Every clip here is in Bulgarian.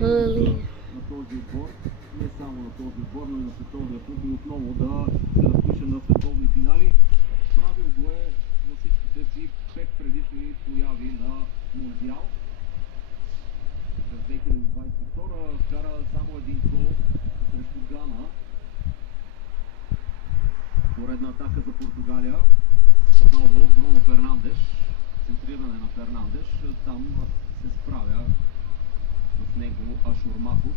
на този отбор, не само на този отбор, но и на световния футбол, отново да се разпише на световни финали. Правил го е във всичките си 5 предишни появи на Мондиал. През 2022 вкара само един гол срещу Гана. Поредна атака за Португалия. Отново Бруно Фернандеш. Центриране на Фернандеш. Там се справя с него Ашурмаков.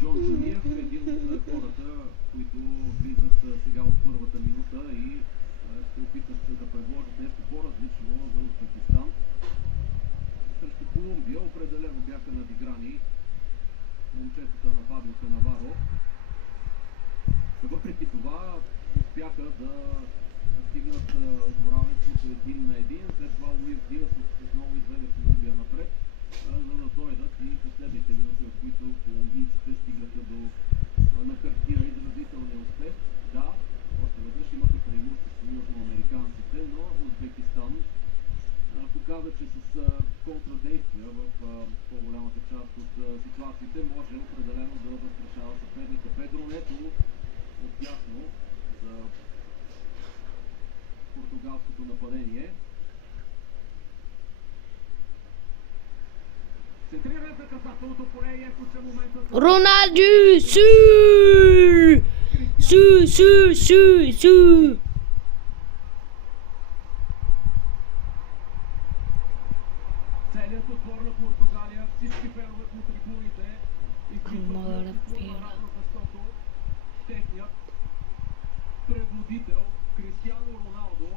Джон Джуниев е един от хората, които влизат сега от първата минута и ще опитат да предложат нещо по-различно за Узбекистан. Срещу Колумбия определено бяха надиграни момчетата на Фабио Канаваро. Въпреки това успяха да стигнат до равенството 1-1. След това Луис Диас отново изведе Колумбия напред, за да дойдат и последните минути, в които колумбийците стигнаха до на картина изразителния успех. Да, още веднъж имаха преимущество южноамериканците, но Узбекистан показа, че с контрадействия в по-голямата част от ситуациите може определено да застрашава съперника. Педро Нето отясно за португалското нападение. Центриране за касателното поле и ето, че моментът... Роналду! Су! Целият отбор на Португалия, всички фенове по трибуните изпитват радост, защото техният предводител Кристиано Роналдо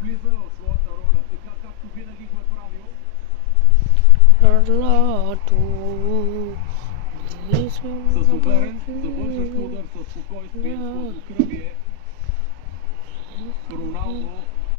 влиза в своята роля, така както винаги го е правил. С уверен, завършващ удар, със спокойствие, с хладнокръвие, Роналдо